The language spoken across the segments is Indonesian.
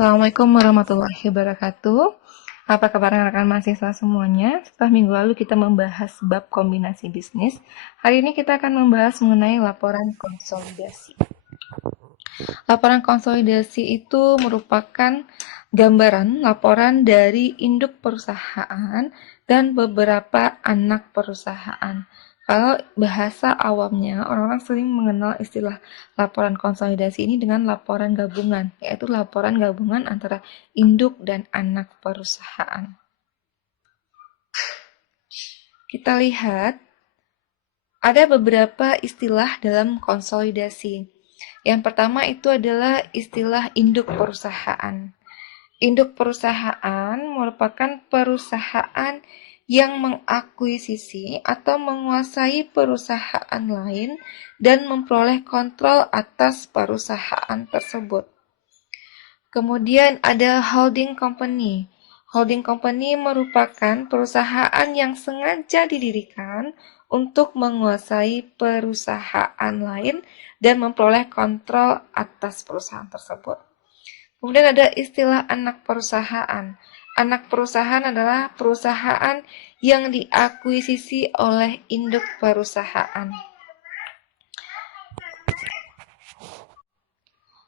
Assalamualaikum warahmatullahi wabarakatuh. Apa kabar rekan mahasiswa semuanya? Setelah minggu lalu kita membahas bab kombinasi bisnis, hari ini kita akan membahas mengenai laporan konsolidasi. Laporan konsolidasi itu merupakan gambaran laporan dari induk perusahaan dan beberapa anak perusahaan. Kalau bahasa awamnya, orang-orang sering mengenal istilah laporan konsolidasi ini dengan laporan gabungan, yaitu laporan gabungan antara induk dan anak perusahaan. Kita lihat, ada beberapa istilah dalam konsolidasi. Yang pertama itu adalah istilah induk perusahaan. Induk perusahaan merupakan perusahaan yang mengakuisisi atau menguasai perusahaan lain dan memperoleh kontrol atas perusahaan tersebut. Kemudian ada holding company. Holding company merupakan perusahaan yang sengaja didirikan untuk menguasai perusahaan lain dan memperoleh kontrol atas perusahaan tersebut. Kemudian ada istilah anak perusahaan. Anak perusahaan adalah perusahaan yang diakuisisi oleh induk perusahaan.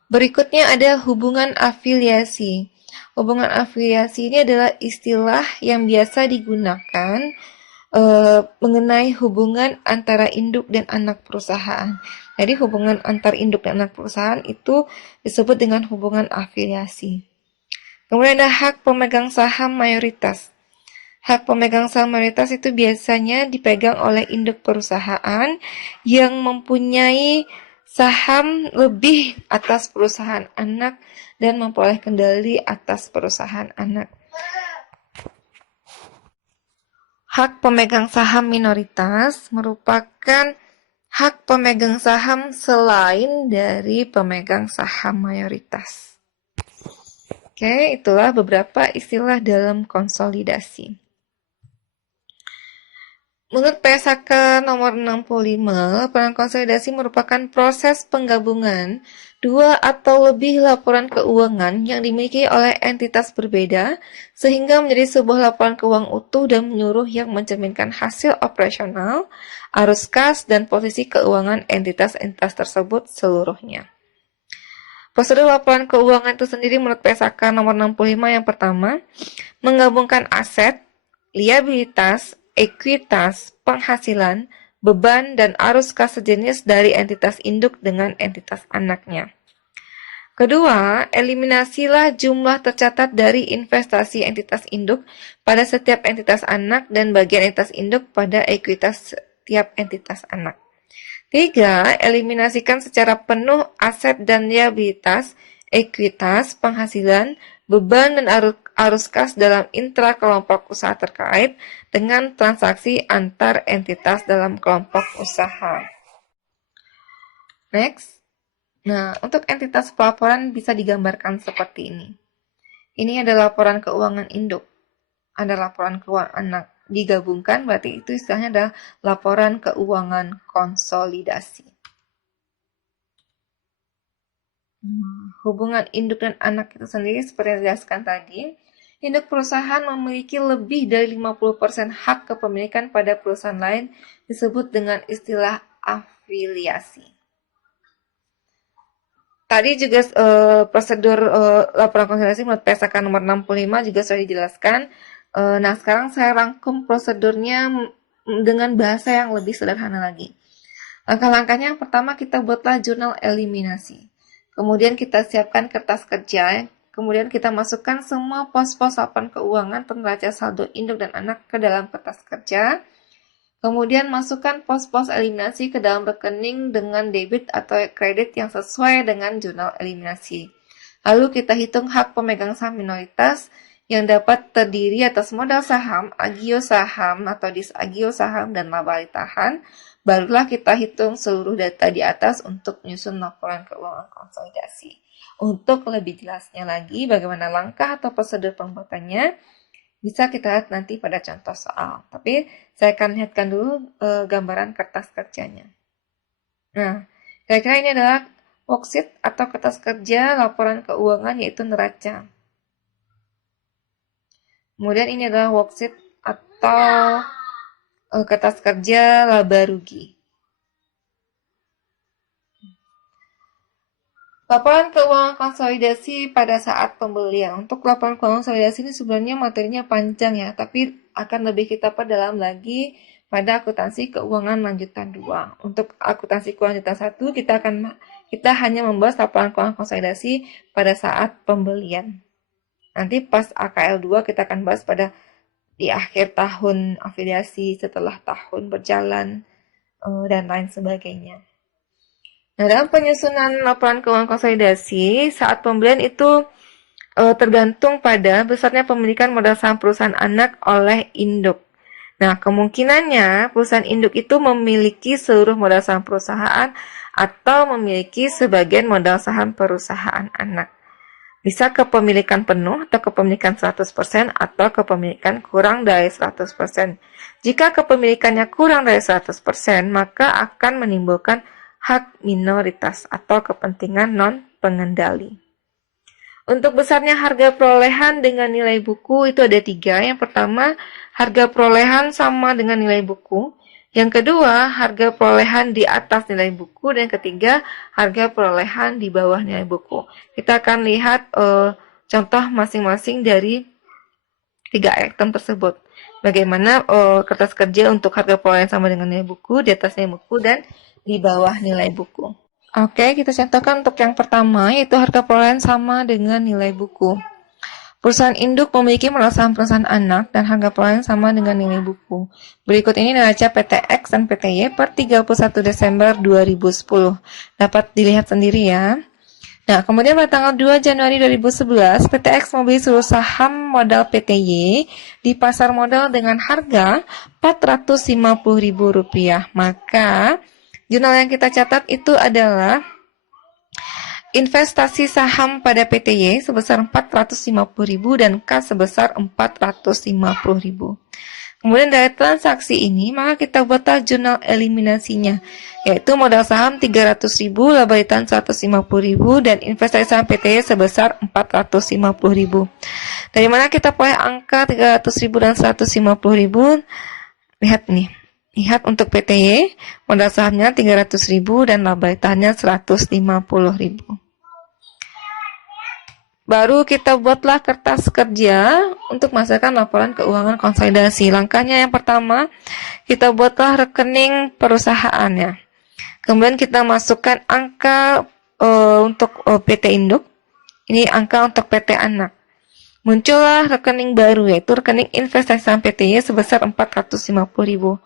Berikutnya ada hubungan afiliasi. Hubungan afiliasi ini adalah istilah yang biasa digunakan mengenai hubungan antara induk dan anak perusahaan. Jadi hubungan antar induk dan anak perusahaan itu disebut dengan hubungan afiliasi. Kemudian ada hak pemegang saham mayoritas. Hak pemegang saham mayoritas itu biasanya dipegang oleh induk perusahaan yang mempunyai saham lebih atas perusahaan anak dan memperoleh kendali atas perusahaan anak. Hak pemegang saham minoritas merupakan hak pemegang saham selain dari pemegang saham mayoritas. Oke, itulah beberapa istilah dalam konsolidasi. Menurut PSAK nomor 65, laporan konsolidasi merupakan proses penggabungan dua atau lebih laporan keuangan yang dimiliki oleh entitas berbeda sehingga menjadi sebuah laporan keuangan utuh dan menyeluruh yang mencerminkan hasil operasional, arus kas, dan posisi keuangan entitas-entitas tersebut seluruhnya. Prosedur laporan keuangan itu sendiri menurut PSAK nomor 65 yang pertama, menggabungkan aset, liabilitas, ekuitas, penghasilan, beban, dan arus kas sejenis dari entitas induk dengan entitas anaknya. Kedua, eliminasilah jumlah tercatat dari investasi entitas induk pada setiap entitas anak dan bagian entitas induk pada ekuitas setiap entitas anak. Tiga, eliminasikan secara penuh aset dan liabilitas, ekuitas, penghasilan, beban, dan arus kas dalam intra kelompok usaha terkait dengan transaksi antar entitas dalam kelompok usaha. Next. Nah, untuk entitas pelaporan bisa digambarkan seperti ini. Ini adalah laporan keuangan induk. Ada laporan keuangan anak. Digabungkan berarti itu istilahnya adalah laporan keuangan konsolidasi. Hubungan induk dan anak itu sendiri seperti yang dijelaskan tadi, induk perusahaan memiliki lebih dari 50% hak kepemilikan pada perusahaan lain disebut dengan istilah afiliasi. Tadi juga prosedur laporan konsolidasi menurut PSAK nomor 65 juga sudah dijelaskan. Nah, sekarang saya rangkum prosedurnya dengan bahasa yang lebih sederhana lagi. Langkah-langkahnya yang pertama kita buatlah jurnal eliminasi. Kemudian kita siapkan kertas kerja. Kemudian kita masukkan semua pos-pos laporan keuangan peneraca saldo induk dan anak ke dalam kertas kerja. Kemudian masukkan pos-pos eliminasi ke dalam rekening dengan debit atau kredit yang sesuai dengan jurnal eliminasi. Lalu kita hitung hak pemegang saham minoritas yang dapat terdiri atas modal saham, agio saham atau disagio saham, dan laba ditahan. Barulah kita hitung seluruh data di atas untuk menyusun laporan keuangan konsolidasi. Untuk lebih jelasnya lagi bagaimana langkah atau prosedur pembuatannya, bisa kita lihat nanti pada contoh soal. Tapi saya akan lihatkan dulu gambaran kertas kerjanya. Nah, kira-kira ini adalah worksheet atau kertas kerja laporan keuangan yaitu neraca. Kemudian ini adalah worksheet atau kertas kerja laba rugi. Laporan keuangan konsolidasi pada saat pembelian. Untuk laporan keuangan konsolidasi ini sebenarnya materinya panjang ya, tapi akan lebih kita perdalam lagi pada akuntansi keuangan lanjutan 2. Untuk akuntansi keuangan lanjutan 1, kita hanya membahas laporan keuangan konsolidasi pada saat pembelian. Nanti pas AKL 2 kita akan bahas pada di akhir tahun afiliasi, setelah tahun berjalan, dan lain sebagainya. Nah, dalam penyusunan laporan keuangan konsolidasi, saat pembelian itu tergantung pada besarnya pemilikan modal saham perusahaan anak oleh induk. Nah, kemungkinannya perusahaan induk itu memiliki seluruh modal saham perusahaan atau memiliki sebagian modal saham perusahaan anak. Bisa kepemilikan penuh atau kepemilikan 100% atau kepemilikan kurang dari 100%. Jika kepemilikannya kurang dari 100%, maka akan menimbulkan hak minoritas atau kepentingan non-pengendali. Untuk besarnya harga perolehan dengan nilai buku itu ada 3. Yang pertama, harga perolehan sama dengan nilai buku. Yang kedua, harga perolehan di atas nilai buku. Dan yang ketiga, harga perolehan di bawah nilai buku. Kita akan lihat contoh masing-masing dari 3 item tersebut. Bagaimana kertas kerja untuk harga perolehan sama dengan nilai buku, di atas nilai buku, dan di bawah nilai buku. Oke, kita contohkan untuk yang pertama, yaitu harga perolehan sama dengan nilai buku. Perusahaan induk memiliki modal saham perusahaan anak dan harga perolehan sama dengan nilai buku. Berikut ini neraca PT X dan PT Y per 31 Desember 2010. Dapat dilihat sendiri ya. Nah, kemudian pada tanggal 2 Januari 2011, PT X membeli seluruh saham modal PT Y di pasar modal dengan harga Rp450.000. Maka jurnal yang kita catat itu adalah investasi saham pada PT Y sebesar Rp450.000 dan kas sebesar Rp450.000. Kemudian dari transaksi ini, maka kita buatlah jurnal eliminasinya, yaitu modal saham Rp300.000, laba ditahan Rp150.000, dan investasi saham PT Y sebesar Rp450.000. Dari mana kita peroleh angka Rp300.000 dan Rp150.000? Lihat nih. Lihat untuk PT Y, modal sahamnya Rp300.000 dan laba ditahannya Rp150.000. Baru kita buatlah kertas kerja untuk masukkan laporan keuangan konsolidasi. Langkahnya yang pertama, kita buatlah rekening perusahaannya. Kemudian kita masukkan angka untuk PT induk. Ini angka untuk PT anak. Muncullah rekening baru, yaitu rekening investasi saham PT Y sebesar Rp450.000.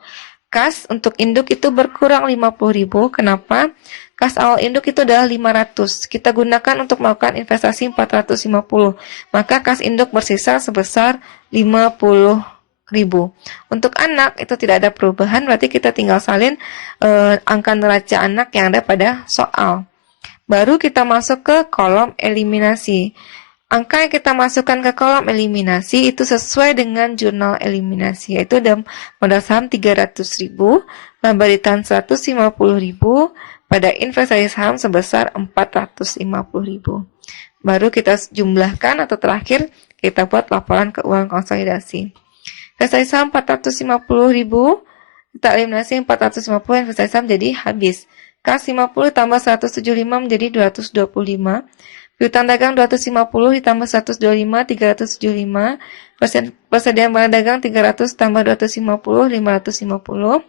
Kas untuk induk itu berkurang Rp50.000. Kenapa? Kas awal induk itu adalah Rp500. Kita gunakan untuk melakukan investasi Rp450. Maka kas induk bersisa sebesar Rp50.000. Untuk anak itu tidak ada perubahan, berarti kita tinggal salin angka neraca anak yang ada pada soal. Baru kita masuk ke kolom eliminasi. Angka yang kita masukkan ke kolom eliminasi itu sesuai dengan jurnal eliminasi, yaitu ada modal saham Rp300.000, laba ditahan Rp150.000, pada investasi saham sebesar Rp450.000. Baru kita jumlahkan atau terakhir kita buat laporan keuangan konsolidasi. Investasi saham Rp450.000, kita eliminasi Rp450, investasi saham jadi habis. Kas 50 tambah 175 menjadi 225. Piutang dagang 250 ditambah 125, 375. Persediaan barang dagang 300 tambah 250, 550.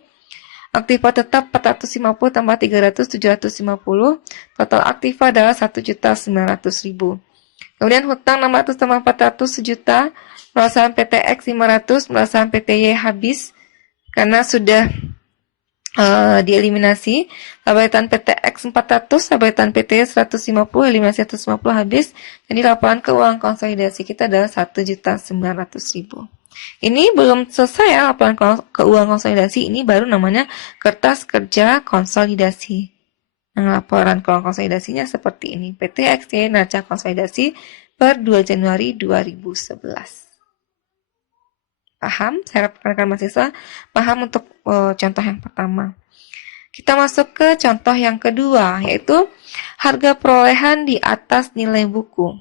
Aktiva tetap 450 tambah 300, 750. Total aktiva adalah 1.900.000. Kemudian hutang 600 tambah 400, 1 juta. Modal saham PT X 500, modal saham PT Y habis karena sudah dieliminasi. Laba ditahan PT X 400, laba ditahan PT 150, eliminasi 150 habis. Jadi laporan keuangan konsolidasi kita adalah 1.900.000. Ini belum selesai ya laporan keuangan konsolidasi, ini baru namanya kertas kerja konsolidasi. Nah, laporan keuangan konsolidasinya seperti ini. PT XY neraca konsolidasi per 2 Januari 2011. Paham? Saya harap rekan mahasiswa paham untuk contoh yang pertama. Kita masuk ke contoh yang kedua, yaitu harga perolehan di atas nilai buku.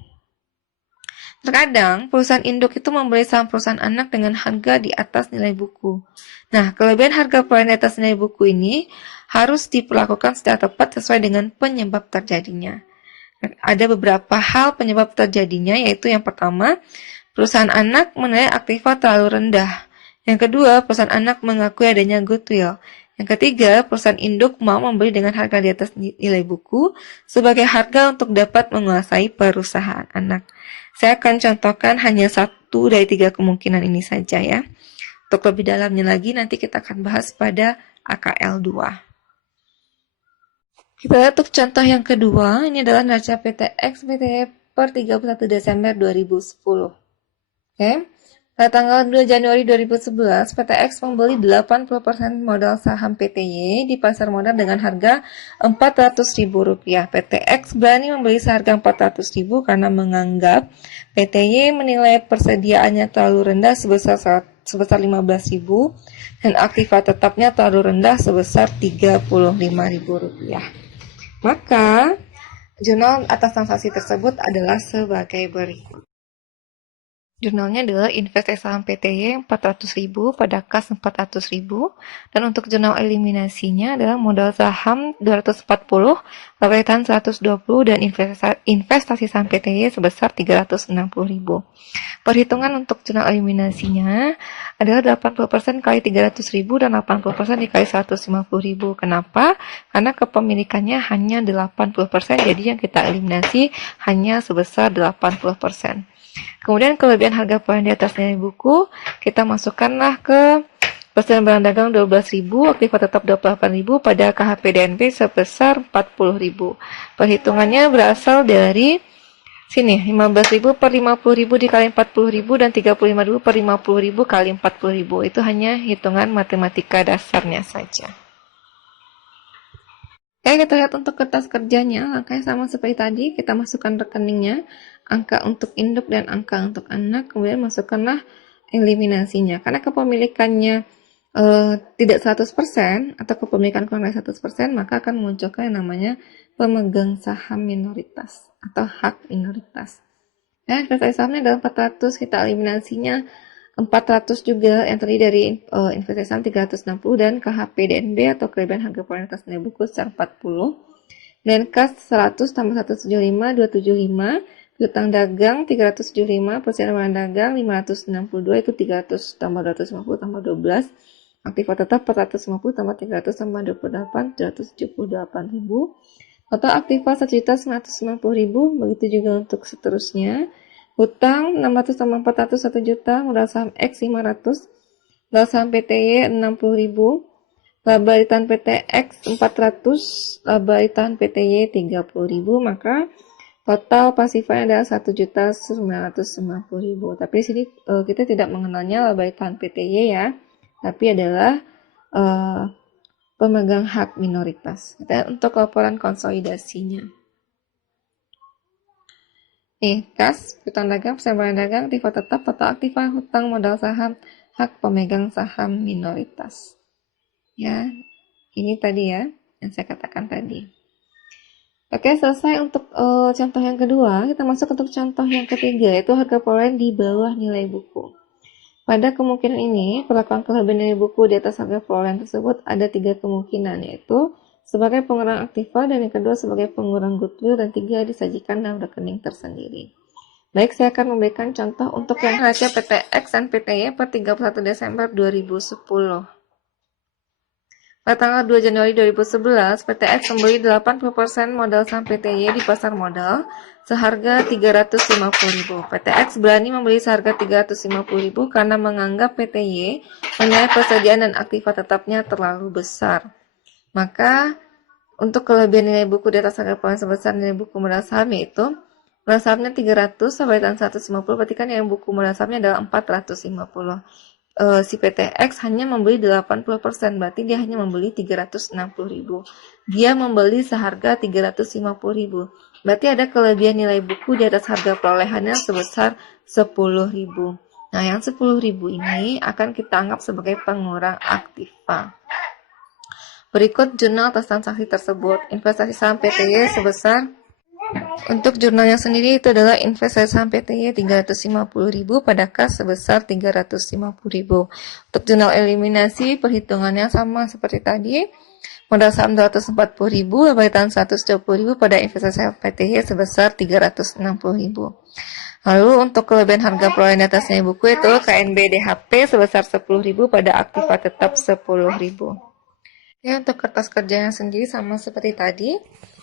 Terkadang, perusahaan induk itu membeli saham perusahaan anak dengan harga di atas nilai buku. Nah, kelebihan harga perolehan di atas nilai buku ini harus diperlakukan secara tepat sesuai dengan penyebab terjadinya. Ada beberapa hal penyebab terjadinya, yaitu yang pertama, perusahaan anak menilai aktiva terlalu rendah. Yang kedua, perusahaan anak mengakui adanya goodwill. Yang ketiga, perusahaan induk mau membeli dengan harga di atas nilai buku sebagai harga untuk dapat menguasai perusahaan anak. Saya akan contohkan hanya satu dari tiga kemungkinan ini saja ya. Untuk lebih dalamnya lagi nanti kita akan bahas pada AKL 2. Kita lihat untuk contoh yang kedua, ini adalah neraca PT X PTY per 31 Desember 2010. Oke. Pada tanggal 2 Januari 2011, PT X membeli 80% modal saham PTY di pasar modal dengan harga Rp400.000. PT X berani membeli seharga Rp400.000 karena menganggap PTY menilai persediaannya terlalu rendah sebesar Rp15.000 dan aktiva tetapnya terlalu rendah sebesar Rp35.000. Maka, jurnal atas transaksi tersebut adalah sebagai berikut. Jurnalnya adalah investasi saham PTY 400.000 pada kas 400.000, dan untuk jurnal eliminasinya adalah modal saham 240, laba tahan 120, dan investasi saham PTY sebesar 360.000. Perhitungan untuk jurnal eliminasinya adalah 80% kali 300.000 dan 80% dikali 150.000. Kenapa? Karena kepemilikannya hanya 80%, jadi yang kita eliminasi hanya sebesar 80%. Kemudian kelebihan harga perolehan di atas nilai buku, kita masukkanlah ke persen barang dagang 12.000, aktiva tetap 28.000 pada KHP DNB sebesar 40.000. Perhitungannya berasal dari sini, 15.000 per 50.000 dikali 40.000 dan 35.000 per 50.000 kali 40.000. Itu hanya hitungan matematika dasarnya saja. Oke, kita lihat untuk kertas kerjanya. Langkahnya sama seperti tadi, kita masukkan rekeningnya, angka untuk induk dan angka untuk anak, kemudian masukkanlah eliminasinya. Karena kepemilikannya tidak 100% atau kepemilikan kurang dari 100%, maka akan memunculkan yang namanya pemegang saham minoritas atau hak minoritas. Ya, investasi sahamnya adalah 400, kita eliminasinya 400 juga, yang terdiri dari investasi saham 360 dan KHP DNB atau kelebihan harga perolehan atas nilai buku sebesar 40. Dan kas 100 tambah 175, 275. Piutang dagang 375, persen barang dagang 562, itu 300 tambah 250 tambah 12. Aktiva tetap 450 tambah 300 tambah 28, 278.000. Total aktiva 1.950.000, begitu juga untuk seterusnya. Hutang 600 tambah 400 1 juta, modal saham X 500, modal saham PTY 60.000, laba ditahan PT X 400, laba ditahan PTY 30.000, maka total pasifnya adalah 1.950.000. Tapi di sini kita tidak mengenalnya laba ditahan PTY ya, tapi adalah pemegang hak minoritas. Kita untuk laporan konsolidasinya. Nih, kas, piutang dagang, persen barang dagang, aktiva tetap, total aktiva, hutang, modal saham, hak pemegang saham minoritas. Ya, ini tadi ya, yang saya katakan tadi. Oke, selesai untuk contoh yang kedua. Kita masuk untuk contoh yang ketiga, yaitu harga perolehan di bawah nilai buku. Pada kemungkinan ini, perlakuan kelebihan nilai buku di atas harga perolehan tersebut ada 3 kemungkinan, yaitu sebagai pengurang aktiva, dan yang kedua sebagai pengurang goodwill, dan 3 disajikan dalam rekening tersendiri. Baik, saya akan memberikan contoh untuk yang neraca PT X dan PTY per 31 Desember 2010. Pada tanggal 2 Januari 2011, PT X membeli 80% modal saham PTY di pasar modal seharga 350.000. PT X berani membeli seharga 350.000 karena menganggap PTY menilai persediaan dan aktiva tetapnya terlalu besar. Maka untuk kelebihan nilai buku di atas harga perolehan sebesar nilai buku modal saham, yaitu modal sahamnya 300, laba ditahan 150, berarti kan yang buku modal sahamnya adalah 450. Si PT X hanya membeli 80%, berarti dia hanya membeli 360.000. Dia membeli seharga 350.000. Berarti ada kelebihan nilai buku di atas harga perolehannya sebesar 10.000. Nah, yang 10.000 ini akan kita anggap sebagai pengurang aktiva. Berikut jurnal atas transaksi tersebut. Investasi saham PTY sebesar, untuk jurnalnya sendiri itu adalah investasi saham PTY 350.000 pada kas sebesar 350.000. Untuk jurnal eliminasi perhitungannya sama seperti tadi. Modal saham 240.000, laba tahun 120.000 pada investasi saham PTY sebesar 360.000. Lalu untuk kelebihan harga perolehan di atasnya buku itu KNB DHP sebesar 10.000 pada aktiva tetap 10.000. Ya, untuk kertas kerjanya sendiri sama seperti tadi.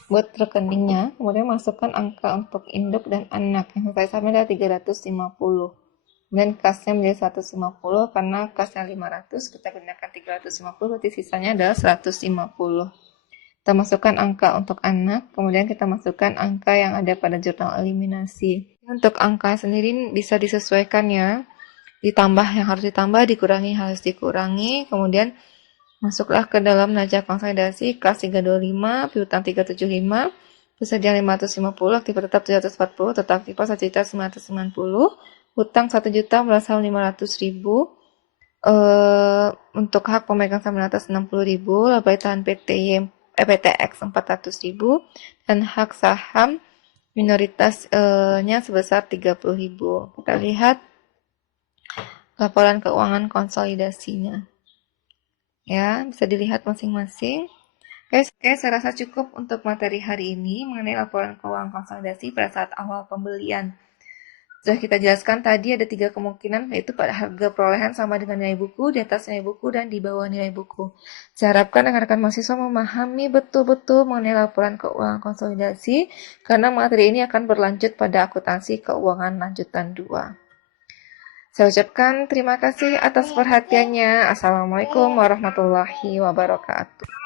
Buat rekeningnya, kemudian masukkan angka untuk induk dan anak. Yang saya sama adalah 350. Dan kasnya menjadi 150 karena kasnya 500, kita gunakan 350, berarti sisanya adalah 150. Kita masukkan angka untuk anak, kemudian kita masukkan angka yang ada pada jurnal eliminasi. Untuk angka sendiri bisa disesuaikan ya. Ditambah yang harus ditambah, dikurangi harus dikurangi, kemudian masuklah ke dalam neraca konsolidasi kas 325, piutang 375, persediaan 550, aktiva tetap 740, total aktiva 1.990, hutang 1 juta berasal 500.000, untuk hak pemegang saham 960.000, laba tahan PTX 400.000, dan hak saham minoritasnya sebesar 30.000. Kita lihat laporan keuangan konsolidasinya. Ya, bisa dilihat masing-masing. Oke, saya rasa cukup untuk materi hari ini mengenai laporan keuangan konsolidasi pada saat awal pembelian. Sudah kita jelaskan tadi ada 3 kemungkinan, yaitu pada harga perolehan sama dengan nilai buku, di atas nilai buku, dan di bawah nilai buku. Saya harapkan rekan-rekan mahasiswa memahami betul-betul mengenai laporan keuangan konsolidasi, karena materi ini akan berlanjut pada akuntansi keuangan lanjutan 2. Saya ucapkan terima kasih atas perhatiannya. Assalamualaikum warahmatullahi wabarakatuh.